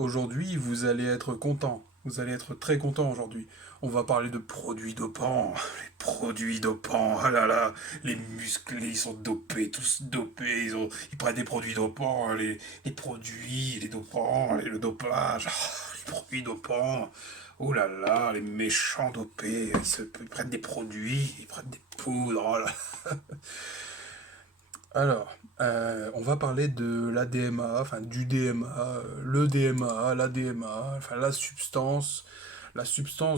Aujourd'hui, vous allez être content. Vous allez être très content aujourd'hui. On va parler de produits dopants. Les produits dopants, ah là là, les musclés, ils sont dopés, tous dopés. Ils prennent des produits dopants, les produits, les dopants, le dopage, les produits dopants. Oh là là, les méchants dopés, ils prennent des produits, ils prennent des poudres. Oh là. Alors, on va parler de l'ADMA, enfin du DMA, le DMA, l'ADMA, enfin la substance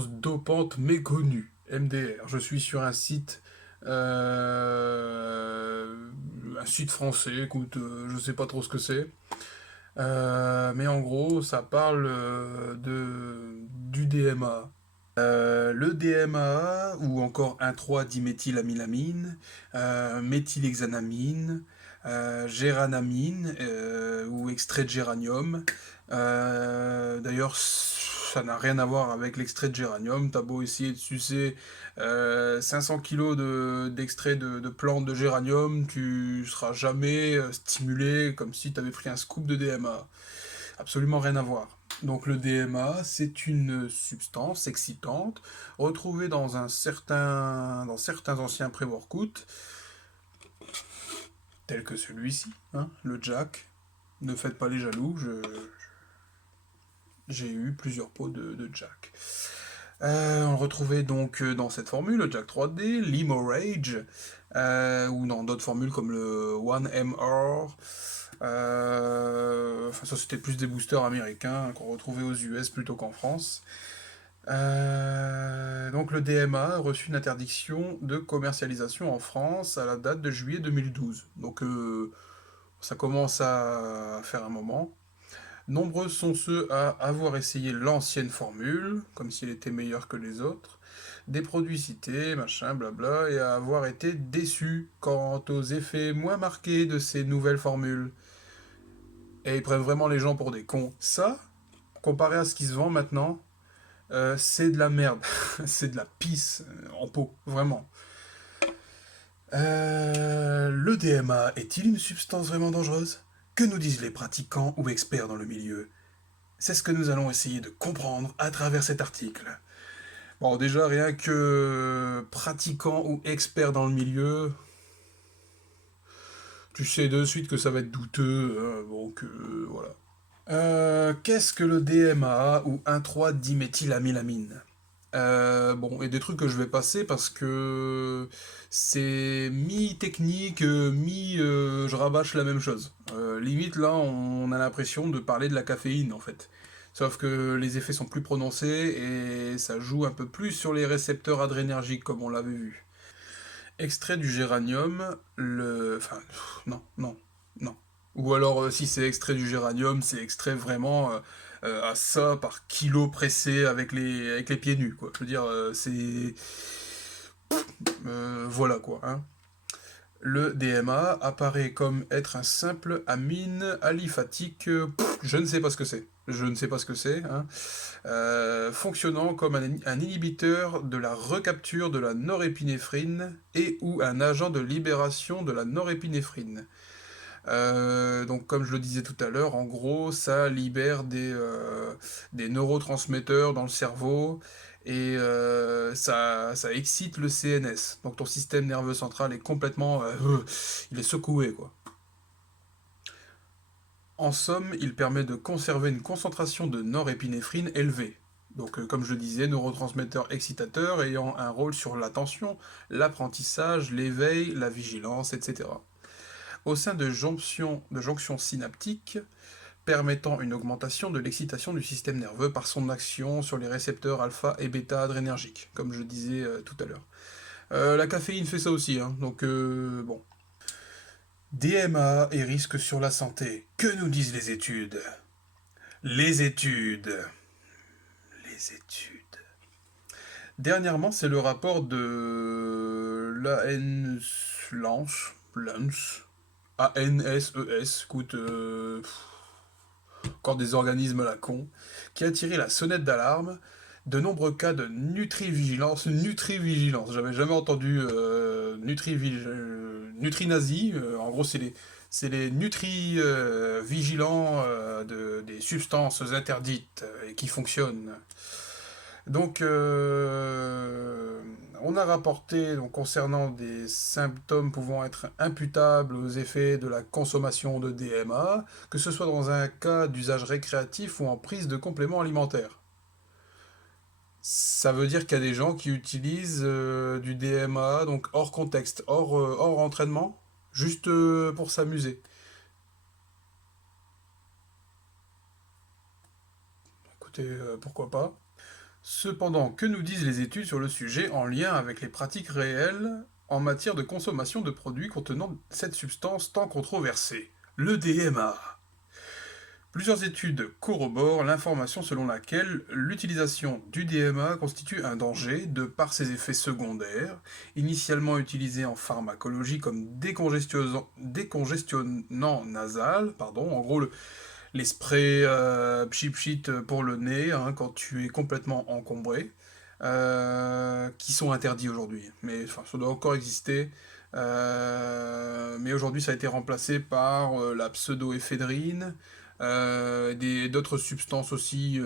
dopante méconnue, MDR. Je suis sur un site français, écoute, je sais pas trop ce que c'est. Mais en gros, ça parle du DMA. Le DMA, ou encore 1,3-diméthylamylamine, méthylhexanamine, géranamine, ou extrait de géranium. D'ailleurs, ça n'a rien à voir avec l'extrait de géranium. T'as beau essayer de sucer 500 kilos d'extrait de plantes de géranium, tu seras jamais stimulé comme si tu avais pris un scoop de DMA. Absolument rien à voir. Donc le DMA, c'est une substance excitante retrouvée dans certains anciens pré-workout, tels que celui-ci, hein, le Jack. Ne faites pas les jaloux, j'ai eu plusieurs pots de Jack. On le retrouvait donc dans cette formule, le Jack 3D, Limo Rage, ou dans d'autres formules comme le 1MR. Enfin, ça c'était plus des boosters américains qu'on retrouvait aux US plutôt qu'en France. Donc le DMA a reçu une interdiction de commercialisation en France à la date de juillet 2012. Donc ça commence à faire un moment. Nombreux sont ceux à avoir essayé l'ancienne formule, comme s'il était meilleur que les autres, des produits cités, machin, blabla, et à avoir été déçus quant aux effets moins marqués de ces nouvelles formules. Et ils prennent vraiment les gens pour des cons. Ça, comparé à ce qui se vend maintenant, c'est de la merde. C'est de la pisse en pot, vraiment. Le DMA est-il une substance vraiment dangereuse? Que nous disent les pratiquants ou experts dans le milieu? C'est ce que nous allons essayer de comprendre à travers cet article. Bon, déjà, rien que pratiquant ou expert dans le milieu, tu sais de suite que ça va être douteux, hein, donc voilà. Qu'est-ce que le DMA ou 1,3-diméthylamylamine? Bon, et des trucs que je vais passer parce que c'est mi-technique, je rabâche la même chose. Limite, là, on a l'impression de parler de la caféine, en fait. Sauf que les effets sont plus prononcés et ça joue un peu plus sur les récepteurs adrénergiques, comme on l'avait vu. Extrait du géranium, Enfin, non, non, non. Ou alors, si c'est extrait du géranium, c'est extrait vraiment à ça par kilo pressé avec les pieds nus, quoi. Je veux dire, c'est... voilà, quoi, hein. Le DMA apparaît comme être un simple amine aliphatique, je ne sais pas ce que c'est. Je ne sais pas ce que c'est, hein. Fonctionnant comme un inhibiteur de la recapture de la norépinéphrine et ou un agent de libération de la norépinéphrine. Donc comme je le disais tout à l'heure, en gros, ça libère des neurotransmetteurs dans le cerveau et ça excite le CNS. Donc ton système nerveux central est complètement... il est secoué, quoi. En somme, il permet de conserver une concentration de norépinéphrine élevée. Donc, comme je le disais, neurotransmetteurs excitateurs ayant un rôle sur l'attention, l'apprentissage, l'éveil, la vigilance, etc. Au sein de jonctions synaptiques, permettant une augmentation de l'excitation du système nerveux par son action sur les récepteurs alpha et bêta adrénergiques, comme je disais tout à l'heure. La caféine fait ça aussi, hein, donc bon. DMA et risques sur la santé. Que nous disent les études? Les études. Les études. Dernièrement, c'est le rapport de Lance, ANSES, écoute, encore des organismes à la con, qui a tiré la sonnette d'alarme. De nombreux cas de nutrivigilance, j'avais jamais entendu nutrinazi, en gros C'est les nutri-vigilants des substances interdites et qui fonctionnent. Donc, on a rapporté donc, concernant des symptômes pouvant être imputables aux effets de la consommation de DMA, que ce soit dans un cas d'usage récréatif ou en prise de compléments alimentaires. Ça veut dire qu'il y a des gens qui utilisent du DMA, donc hors contexte, hors entraînement, juste pour s'amuser. Écoutez, pourquoi pas. Cependant, que nous disent les études sur le sujet en lien avec les pratiques réelles en matière de consommation de produits contenant cette substance tant controversée, le DMA? Plusieurs études corroborent l'information selon laquelle l'utilisation du DMA constitue un danger de par ses effets secondaires, initialement utilisés en pharmacologie comme décongestionnant nasal, en gros les sprays pchit pour le nez hein, quand tu es complètement encombré, qui sont interdits aujourd'hui. Mais enfin, ça doit encore exister. Mais aujourd'hui, ça a été remplacé par la pseudoéphédrine, d'autres substances aussi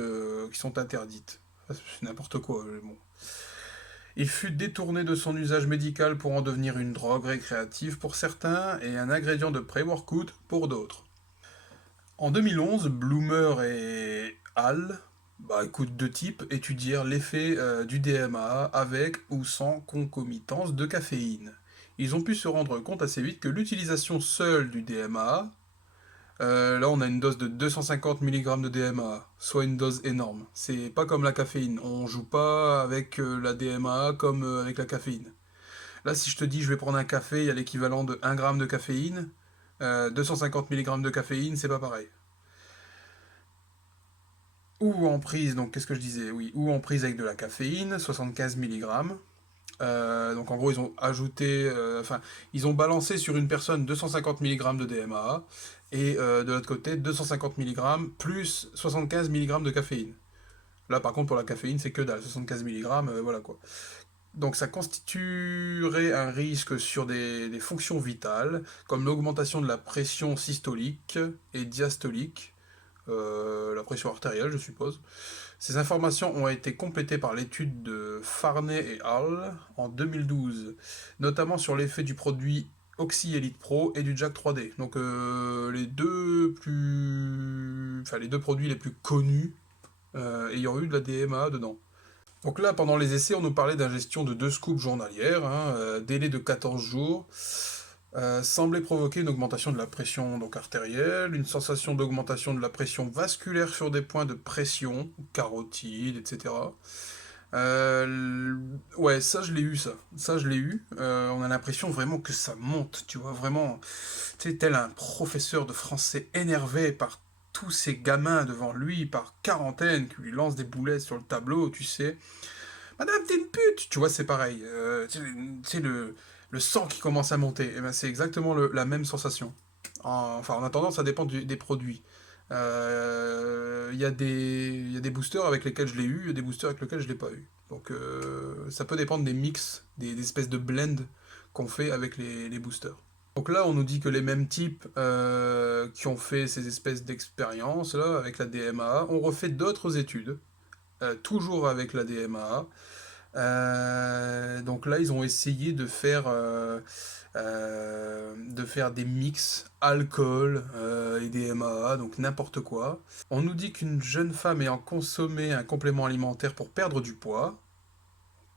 qui sont interdites. C'est n'importe quoi. Bon. Il fut détourné de son usage médical pour en devenir une drogue récréative pour certains et un ingrédient de pré-workout pour d'autres. En 2011, Bloomer et Hall, écoute, deux types, étudièrent l'effet du DMA avec ou sans concomitance de caféine. Ils ont pu se rendre compte assez vite que l'utilisation seule du DMA, là on a une dose de 250 mg de DMA, soit une dose énorme. C'est pas comme la caféine, on joue pas avec la DMA comme avec la caféine. Là si je te dis je vais prendre un café, il y a l'équivalent de 1 g de caféine, 250 mg de caféine, c'est pas pareil. Ou en prise, donc qu'est-ce que je disais? Oui, ou en prise avec de la caféine, 75 mg. Donc en gros, ils ont ajouté, ils ont balancé sur une personne 250 mg de DMA et de l'autre côté 250 mg plus 75 mg de caféine. Là, par contre, pour la caféine, c'est que dalle, 75 mg, voilà quoi. Donc ça constituerait un risque sur des fonctions vitales, comme l'augmentation de la pression systolique et diastolique, la pression artérielle, je suppose. Ces informations ont été complétées par l'étude de Farney et Hall en 2012, notamment sur l'effet du produit Oxy Elite Pro et du Jack 3D. Donc les deux produits les plus connus ayant eu de la DMA dedans. Donc là, pendant les essais, on nous parlait d'ingestion de 2 scoops journalières, hein, délai de 14 jours, semblait provoquer une augmentation de la pression donc artérielle, une sensation d'augmentation de la pression vasculaire sur des points de pression, carotide, etc. Ouais, ça je l'ai eu, ça. Ça je l'ai eu. On a l'impression vraiment que ça monte, tu vois, vraiment. Tu sais, tel un professeur de français énervé par tous ces gamins devant lui, par quarantaine, qui lui lancent des boulettes sur le tableau, tu sais. Madame, t'es une pute! Tu vois, c'est pareil. Tu sais, le sang qui commence à monter. Eh ben, c'est exactement la même sensation. En attendant, ça dépend des produits. Il y a des boosters avec lesquels je l'ai eu, il y a des boosters avec lesquels je l'ai pas eu. Donc ça peut dépendre des mix, des espèces de blend qu'on fait avec les boosters. Donc là, on nous dit que les mêmes types qui ont fait ces espèces d'expériences là avec la DMA ont refait d'autres études, toujours avec la DMA. Donc là, ils ont essayé de faire des mix alcool et DMA, donc n'importe quoi. On nous dit qu'une jeune femme ayant consommé un complément alimentaire pour perdre du poids,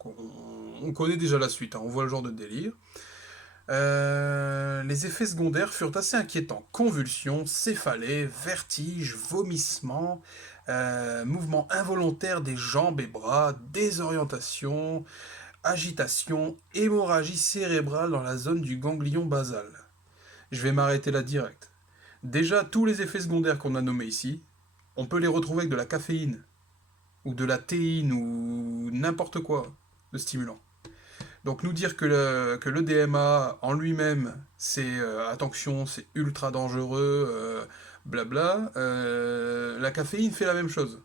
on, on connaît déjà la suite, hein, on voit le genre de délire. Les effets secondaires furent assez inquiétants. Convulsions, céphalées, vertiges, vomissements, mouvements involontaires des jambes et bras, désorientation, agitation, hémorragie cérébrale dans la zone du ganglion basal. Je vais m'arrêter là direct. Déjà, tous les effets secondaires qu'on a nommés ici, on peut les retrouver avec de la caféine, ou de la théine, ou n'importe quoi de stimulant. Donc nous dire que le DMA en lui-même, c'est attention, c'est ultra dangereux, blabla, la caféine fait la même chose.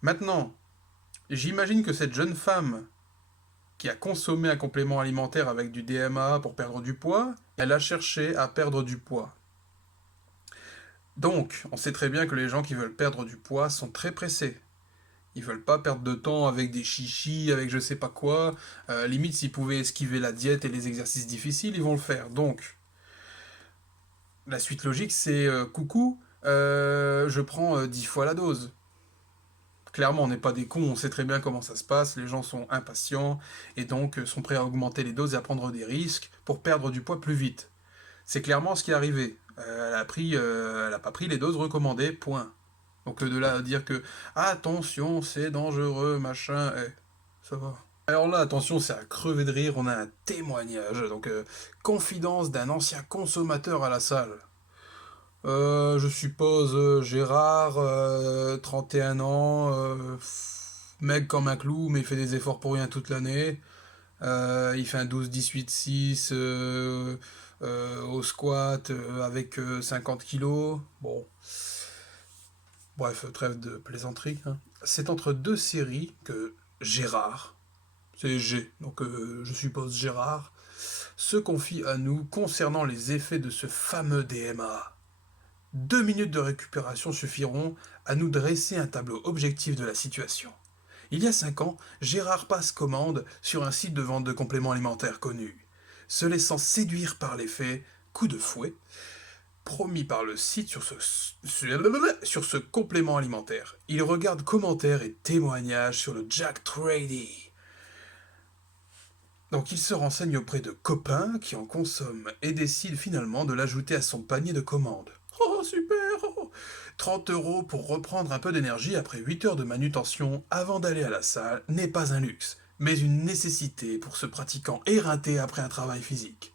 Maintenant, j'imagine que cette jeune femme qui a consommé un complément alimentaire avec du DMA pour perdre du poids, elle a cherché à perdre du poids. Donc, on sait très bien que les gens qui veulent perdre du poids sont très pressés. Ils veulent pas perdre de temps avec des chichis, avec je sais pas quoi. Limite, s'ils pouvaient esquiver la diète et les exercices difficiles, ils vont le faire. Donc, la suite logique, c'est coucou, je prends 10 fois la dose. Clairement, on n'est pas des cons, on sait très bien comment ça se passe, les gens sont impatients et donc sont prêts à augmenter les doses et à prendre des risques pour perdre du poids plus vite. C'est clairement ce qui est arrivé. Elle a pas pris les doses recommandées, point. Donc de là à dire que attention, c'est dangereux, machin, ça va. Alors là, attention, c'est à crever de rire, on a un témoignage. Donc, confidence d'un ancien consommateur à la salle. Je suppose Gérard, 31 ans, mec comme un clou, mais il fait des efforts pour rien toute l'année. Il fait un 12-18-6 au squat avec 50 kilos. Bon, bref, trêve de plaisanterie, hein. C'est entre deux séries que Gérard, c'est G, donc je suppose Gérard, se confie à nous concernant les effets de ce fameux DMA. 2 minutes de récupération suffiront à nous dresser un tableau objectif de la situation. Il y a 5 ans, Gérard passe commande sur un site de vente de compléments alimentaires connu. Se laissant séduire par les faits, coup de fouet, promis par le site sur ce complément alimentaire. Il regarde commentaires et témoignages sur le Jack Trady. Donc il se renseigne auprès de copains qui en consomment et décide finalement de l'ajouter à son panier de commandes. Oh super, oh, 30 € pour reprendre un peu d'énergie après 8 heures de manutention avant d'aller à la salle n'est pas un luxe, mais une nécessité pour ce pratiquant éreinté après un travail physique.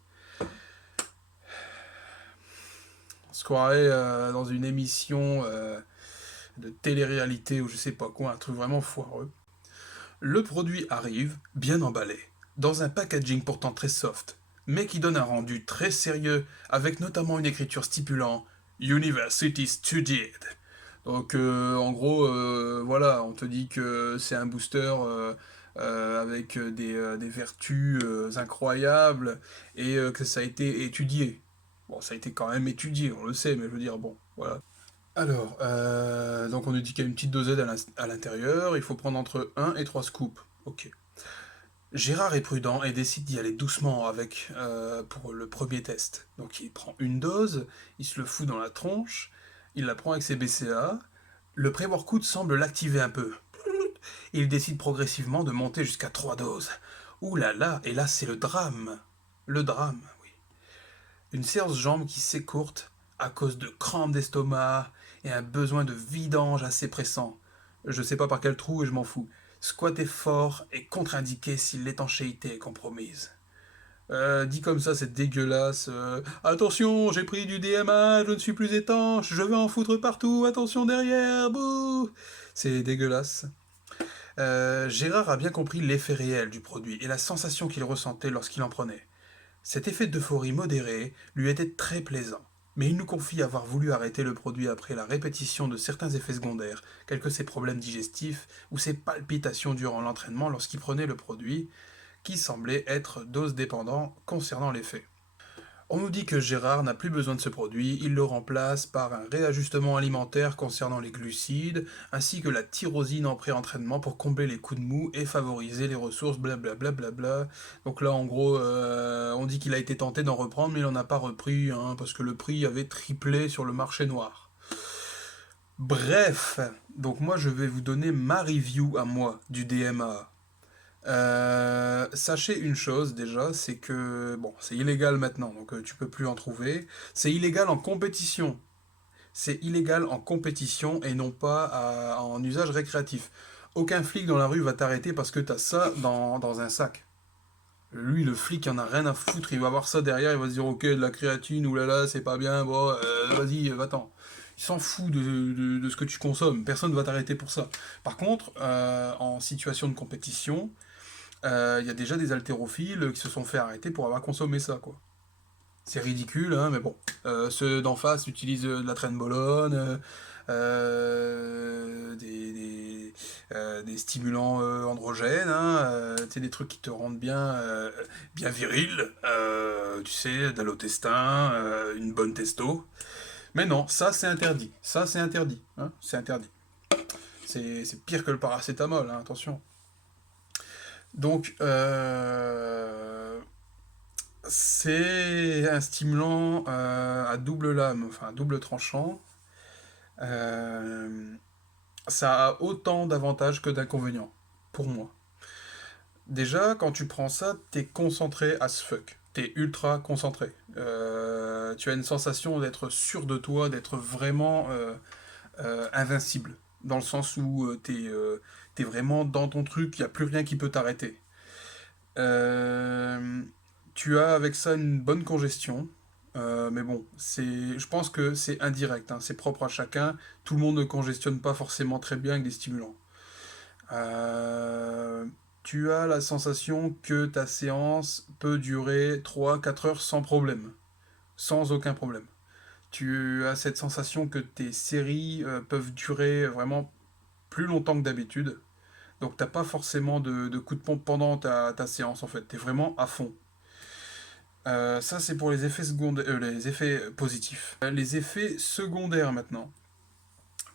On se croirait dans une émission de télé-réalité ou je sais pas quoi, un truc vraiment foireux. Le produit arrive, bien emballé, dans un packaging pourtant très soft, mais qui donne un rendu très sérieux, avec notamment une écriture stipulant University Studied. Donc en gros, voilà, on te dit que c'est un booster avec des vertus incroyables et que ça a été étudié. Bon, ça a été quand même étudié, on le sait, mais je veux dire, bon, voilà. Alors, donc on nous dit qu'il y a une petite dosette à l'intérieur, il faut prendre entre 1 et 3 scoops. Ok. Gérard est prudent et décide d'y aller doucement avec pour le premier test. Donc il prend une dose, il se le fout dans la tronche, il la prend avec ses BCA. Le pré-workout semble l'activer un peu. Il décide progressivement de monter jusqu'à 3 doses. Ouh là là, et là c'est le drame. Le drame, oui. Une séance jambes qui s'écourte à cause de crampes d'estomac et un besoin de vidange assez pressant. Je sais pas par quel trou et je m'en fous. Squatter fort est contre-indiqué si l'étanchéité est compromise. Dit comme ça, c'est dégueulasse. Attention, j'ai pris du DMA, je ne suis plus étanche, je vais en foutre partout, attention derrière, bouh. C'est dégueulasse. Gérard a bien compris l'effet réel du produit et la sensation qu'il ressentait lorsqu'il en prenait. Cet effet d'euphorie modérée lui était très plaisant, mais il nous confie avoir voulu arrêter le produit après la répétition de certains effets secondaires, tels que ses problèmes digestifs ou ses palpitations durant l'entraînement lorsqu'il prenait le produit, qui semblait être dose dépendant concernant l'effet. On nous dit que Gérard n'a plus besoin de ce produit, il le remplace par un réajustement alimentaire concernant les glucides, ainsi que la tyrosine en pré-entraînement pour combler les coups de mou et favoriser les ressources, blablabla. Bla bla bla. Donc là, en gros, on dit qu'il a été tenté d'en reprendre, mais il n'en a pas repris, hein, parce que le prix avait triplé sur le marché noir. Bref, donc moi je vais vous donner ma review à moi du DMA. Sachez une chose déjà, c'est que bon, c'est illégal maintenant, donc tu peux plus en trouver. C'est illégal en compétition. C'est illégal en compétition et non pas en usage récréatif. Aucun flic dans la rue va t'arrêter parce que t'as ça dans un sac. Lui, le flic, il en a rien à foutre, il va voir ça derrière, il va se dire ok, de la créatine, oulala, c'est pas bien, bon, vas-y, va-t'en. Il s'en fout de ce que tu consommes, personne ne va t'arrêter pour ça. Par contre, en situation de compétition, il y a déjà des haltérophiles qui se sont fait arrêter pour avoir consommé ça, quoi. C'est ridicule, hein, mais bon. Ceux d'en face utilisent de la trenbolone, des stimulants androgènes, hein, des trucs qui te rendent bien viril, tu sais, d'allotestin, une bonne testo. Mais non, ça c'est interdit. Ça c'est interdit. Hein, c'est interdit. C'est pire que le paracétamol, hein, attention. Donc, c'est un stimulant à double lame, enfin à double tranchant. Euh, Ça a autant d'avantages que d'inconvénients, pour moi. Déjà, quand tu prends ça, t'es concentré as fuck. T'es ultra concentré. Tu as une sensation d'être sûr de toi, d'être vraiment invincible. Dans le sens où t'es vraiment dans ton truc, il n'y a plus rien qui peut t'arrêter. Euh, Tu as avec ça une bonne congestion. Mais bon, je pense que c'est indirect, hein, c'est propre à chacun. Tout le monde ne congestionne pas forcément très bien avec des stimulants. Euh, Tu as la sensation que ta séance peut durer 3 4 heures sans problème, sans aucun problème. Tu as cette sensation que tes séries peuvent durer vraiment plus longtemps que d'habitude. Donc t'as pas forcément de coup de pompe pendant ta séance en fait. T'es vraiment à fond. Ça c'est pour les effets secondaires, les effets positifs. Les effets secondaires maintenant.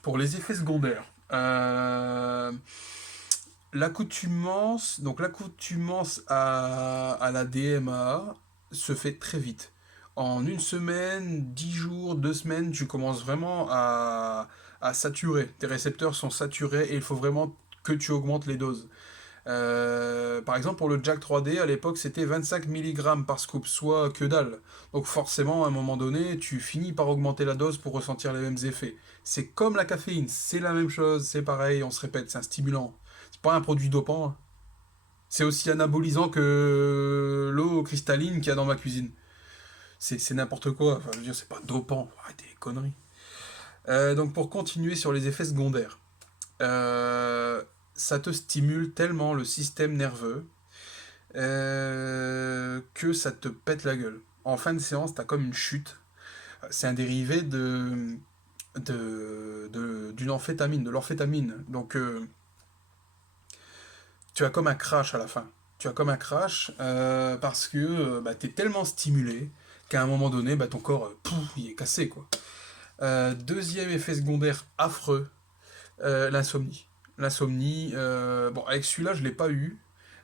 Pour les effets secondaires, l'accoutumance à la DMA se fait très vite. En une semaine, 10 jours, 2 semaines, tu commences vraiment à saturer. Tes récepteurs sont saturés et il faut vraiment que tu augmentes les doses. Par exemple, pour le Jack 3D, à l'époque, c'était 25 mg par scoop, soit que dalle. Donc forcément, à un moment donné, tu finis par augmenter la dose pour ressentir les mêmes effets. C'est comme la caféine, c'est la même chose, c'est pareil, on se répète, c'est un stimulant. C'est pas un produit dopant, hein. C'est aussi anabolisant que l'eau cristalline qu'il y a dans ma cuisine. C'est n'importe quoi, enfin, je veux dire, c'est pas dopant, arrêtez les conneries. Donc pour continuer sur les effets secondaires, euh, ça te stimule tellement le système nerveux que ça te pète la gueule. En fin de séance, t'as comme une chute. C'est un dérivé d'une amphétamine, de l'amphétamine. Donc tu as comme un crash à la fin. Tu as comme un crash parce que bah, tu es tellement stimulé qu'à un moment donné, bah, ton corps, pouf, il est cassé, quoi. Deuxième effet secondaire affreux, l'insomnie. L'insomnie, bon, avec celui-là, je l'ai pas eu,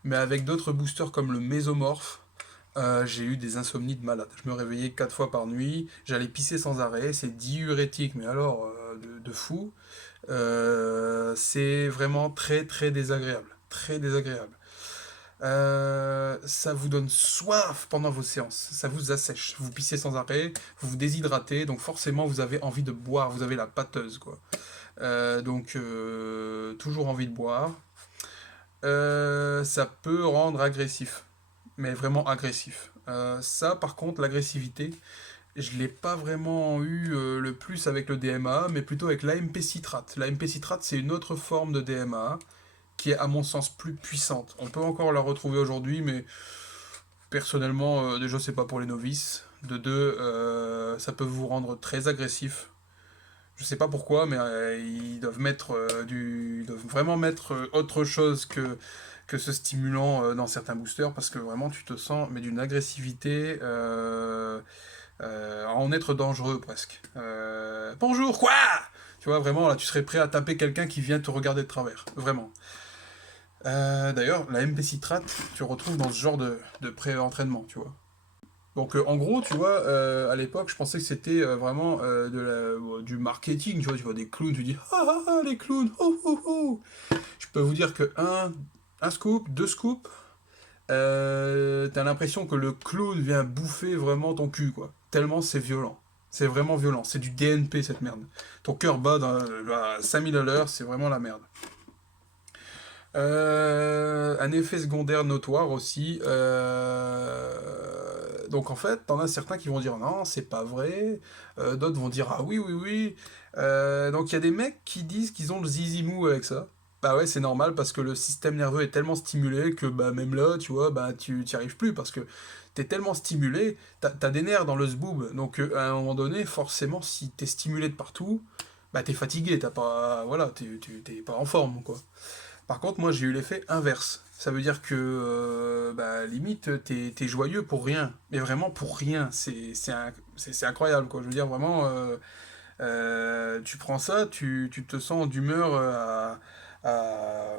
mais avec d'autres boosters comme le Mésomorphe, j'ai eu des insomnies de malade. Je me réveillais 4 fois par nuit, j'allais pisser sans arrêt, c'est diurétique, mais alors de fou. C'est vraiment très très désagréable. Très désagréable. Ça vous donne soif pendant vos séances, ça vous assèche. Vous pissez sans arrêt, vous vous déshydratez, donc forcément vous avez envie de boire, vous avez la pâteuse quoi. Toujours envie de boire. Ça peut rendre agressif, mais vraiment agressif. Ça par contre, l'agressivité, je l'ai pas vraiment eu le plus avec le DMA, mais plutôt avec l'AMP citrate. L'AMP citrate, c'est une autre forme de DMA qui est à mon sens plus puissante. On peut encore la retrouver aujourd'hui, mais personnellement, déjà c'est pas pour les novices. De deux, ça peut vous rendre très agressif. Je sais pas pourquoi, mais ils doivent mettre ils doivent vraiment mettre autre chose que ce stimulant dans certains boosters parce que vraiment tu te sens mais d'une agressivité à en être dangereux presque. Bonjour quoi. Tu vois vraiment là tu serais prêt à taper quelqu'un qui vient te regarder de travers, vraiment. D'ailleurs, la MP citrate, tu retrouves dans ce genre de pré-entraînement, tu vois. Donc en gros, tu vois, à l'époque, je pensais que c'était vraiment du marketing, tu vois, des clowns, tu dis ah ah ah les clowns, oh oh oh. Je peux vous dire que un scoop, deux scoops, t'as l'impression que le clown vient bouffer vraiment ton cul, quoi. Tellement c'est violent. C'est vraiment violent. C'est du DNP cette merde. Ton cœur bat à 5000 à l'heure, c'est vraiment la merde. Un effet secondaire notoire aussi. Donc en fait, t'en as certains qui vont dire non, c'est pas vrai. D'autres vont dire ah oui, oui, oui. Donc il y a des mecs qui disent qu'ils ont le zizi mou avec ça. Bah ouais, c'est normal parce que le système nerveux est tellement stimulé que bah même là, tu vois, bah tu t'y arrives plus parce que t'es tellement stimulé, t'as des nerfs dans le zboob. Donc à un moment donné, forcément, si t'es stimulé de partout, bah t'es fatigué, t'as pas, voilà, t'es pas en forme, quoi. Par contre, moi, j'ai eu l'effet inverse. Ça veut dire que, bah, limite, t'es joyeux pour rien. Mais vraiment pour rien. C'est incroyable, quoi. Je veux dire, vraiment, tu prends ça, tu te sens d'humeur à-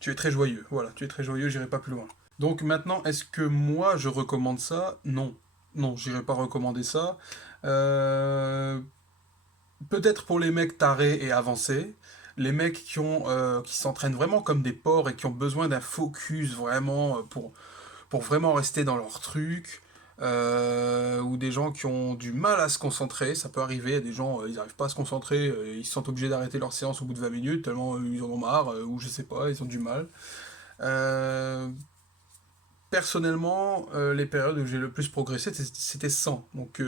Tu es très joyeux. Voilà, tu es très joyeux, j'irai pas plus loin. Donc maintenant, est-ce que moi, je recommande ça? Non. Non, j'irai pas recommander ça. Euh, Peut-être pour les mecs tarés et avancés, les mecs qui s'entraînent vraiment comme des porcs et qui ont besoin d'un focus vraiment pour vraiment rester dans leur truc, ou des gens qui ont du mal à se concentrer, ça peut arriver, il y a des gens, ils n'arrivent pas à se concentrer, ils se sentent obligés d'arrêter leur séance au bout de 20 minutes, tellement ils en ont marre, ou je sais pas, ils ont du mal. Euh, Personnellement, les périodes où j'ai le plus progressé, c'était 100. Donc,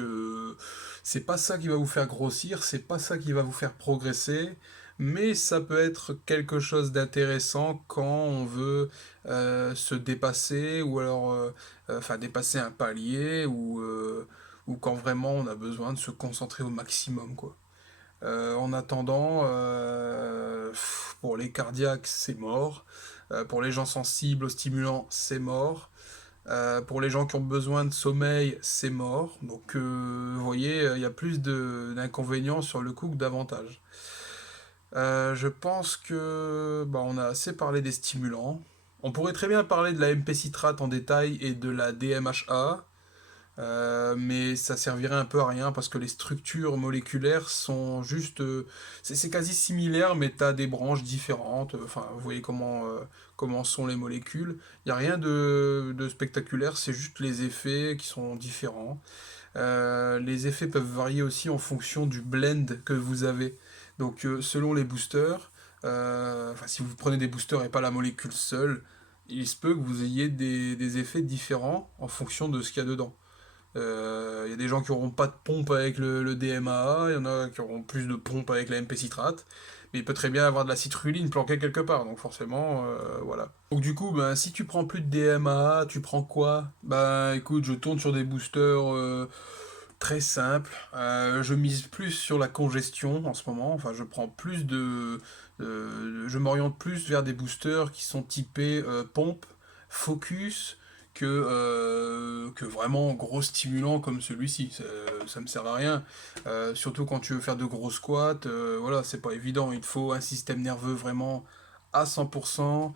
c'est pas ça qui va vous faire grossir, c'est pas ça qui va vous faire progresser, mais ça peut être quelque chose d'intéressant quand on veut se dépasser, ou alors, enfin, dépasser un palier, ou quand vraiment on a besoin de se concentrer au maximum, quoi. En attendant, pour les cardiaques, c'est mort. Pour les gens sensibles aux stimulants, c'est mort. Pour les gens qui ont besoin de sommeil, c'est mort. Donc, vous voyez, il y a plus d'inconvénients sur le coup que d'avantages. Je pense que bah, on a assez parlé des stimulants. On pourrait très bien parler de la MP citrate en détail et de la DMHA, mais ça servirait un peu à rien parce que les structures moléculaires sont juste. C'est quasi similaire, mais tu as des branches différentes. Enfin, vous voyez comment sont les molécules. Il n'y a rien de spectaculaire, c'est juste les effets qui sont différents. Les effets peuvent varier aussi en fonction du blend que vous avez. Donc, selon les boosters, enfin, si vous prenez des boosters et pas la molécule seule, il se peut que vous ayez des effets différents en fonction de ce qu'il y a dedans. Il y a des gens qui auront pas de pompe avec le DMAA, il y en a qui auront plus de pompe avec la MP citrate, mais il peut très bien avoir de la citrulline planquée quelque part, donc forcément, voilà. Donc du coup, ben, si tu prends plus de DMAA, tu prends quoi? Ben écoute, je tourne sur des boosters très simples. Je mise plus sur la congestion en ce moment, enfin je prends plus je m'oriente plus vers des boosters qui sont typés pompe, focus, que vraiment gros stimulant comme celui-ci. Ça me sert à rien. Surtout quand tu veux faire de gros squats, voilà, c'est pas évident. Il te faut un système nerveux vraiment à 100%,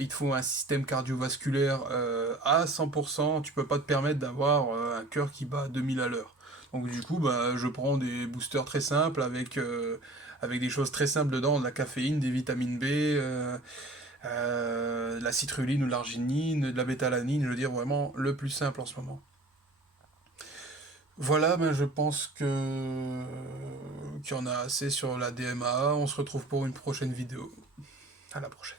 il te faut un système cardiovasculaire à 100%. Tu peux pas te permettre d'avoir un cœur qui bat à 2000 à l'heure. Donc du coup, bah, je prends des boosters très simples avec des choses très simples dedans, de la caféine, des vitamines B, de la citrulline ou de l'arginine, de la bétalanine, je veux dire vraiment le plus simple en ce moment. Voilà, ben je pense qu'il y en a assez sur la DMA. On se retrouve pour une prochaine vidéo. À la prochaine.